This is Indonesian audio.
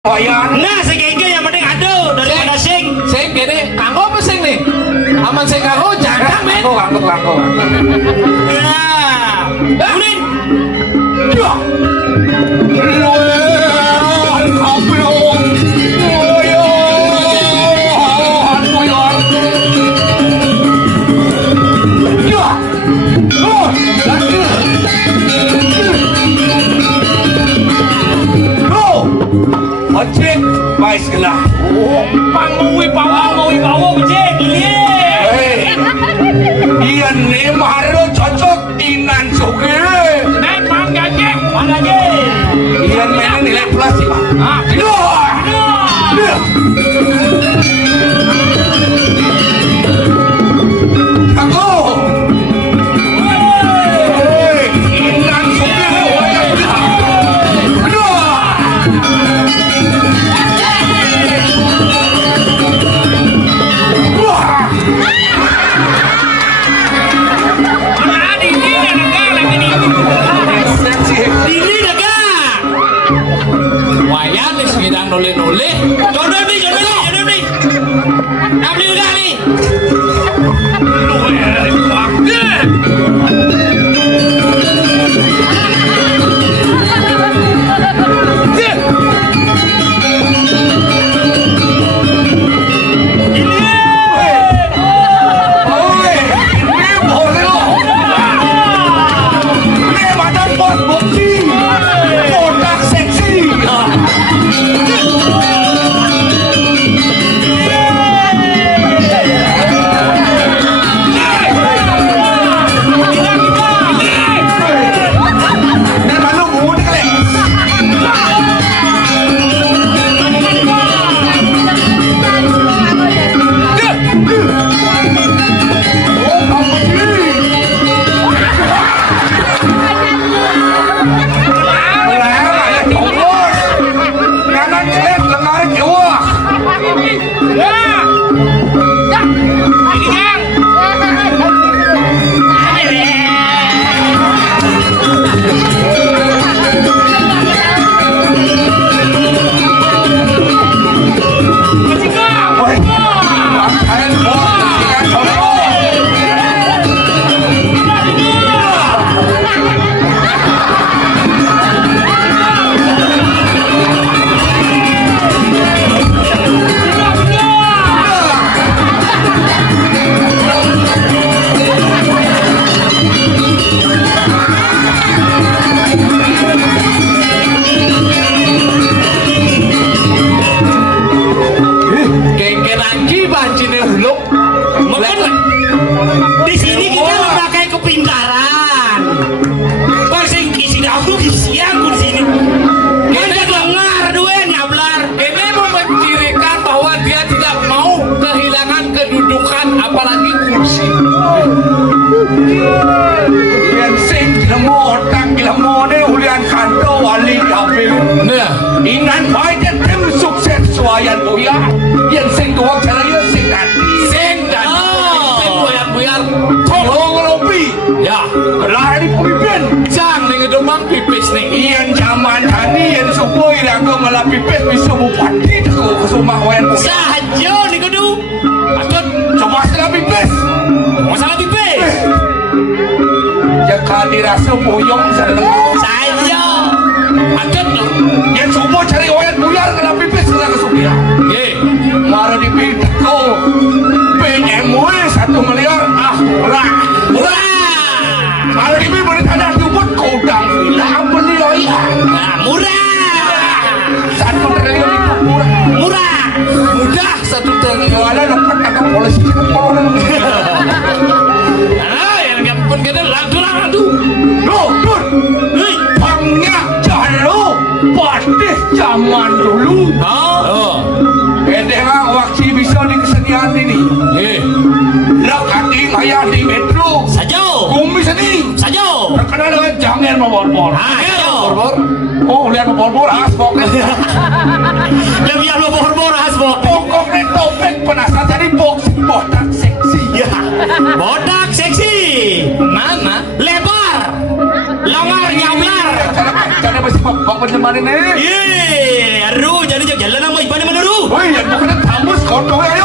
Nah, segengge yang penting aduh daripada sing. Sing gini, kanggo apa sing nih? Aman sing kanggo jangan men. Langkung. Nah, Ulin. Ya. Cek, baik lah. Pangawi bawa becek ini. Iya nih, maru cocok inan suge. Nen manggaje. Iya mainan nilai plus sih pak. Aku. Inan suge. Noleh. Jodoh nih. Ambil udah nih. Di sini kita memakai kepintaran. Pasing isi aku isi aku di sini. Kita dengar dua nyablar. Ini mencirikan bahwa dia tidak mau kehilangan kedudukan apalagi kursi. Yang sing lemo otak lemo deh ulian kanto wali kapil. Nah, Inan baik tim sukses suayan buya. Yang sing dua caranya singkat. sing dan sing buyar-buyar. Tolong lobi. Ya, Lari pemimpin. jang ning domang pipis nih. Iyan zaman tani yang subuh irago malah pipis bisa bupati aku kesumah wayan buya. Sahaja nih kudu. Atut, Coba setelah pipis. Masalah pipis. Jika dirasa boyong sedang. Sahaja. atut no. Yang subuh cari wayan buya kena pipis kena kesumia. Ye, Mara dipindah kau PMW 1 miliar murah. Kalau dipindah boleh tanah jubut kau udang hilang penilaian Nah, murah. 1 triliun itu murah. mudah 1 triliun. Ada dapat kata polisi kepala. Nah, yang pun kita ladu. Loh, Dun, banyak jalo patih zaman dulu. Oh, Edengah waktu bisa di kesenian ini. ye, Lah kating ayah di metro. Sajo. Bumi seni. Sajo. Terkenal dengan jangan membor-bor. Ayo. borbor. Oh, lihat membor-bor asbok. Lebih yang bor hasbok. Pokoknya topeng penasaran tadi botak seksi. Ya. Bodak seksi. Mana? Lebar. Longar nyablar. Cara masih kok menemani nih. Ye, aduh jadi foto ya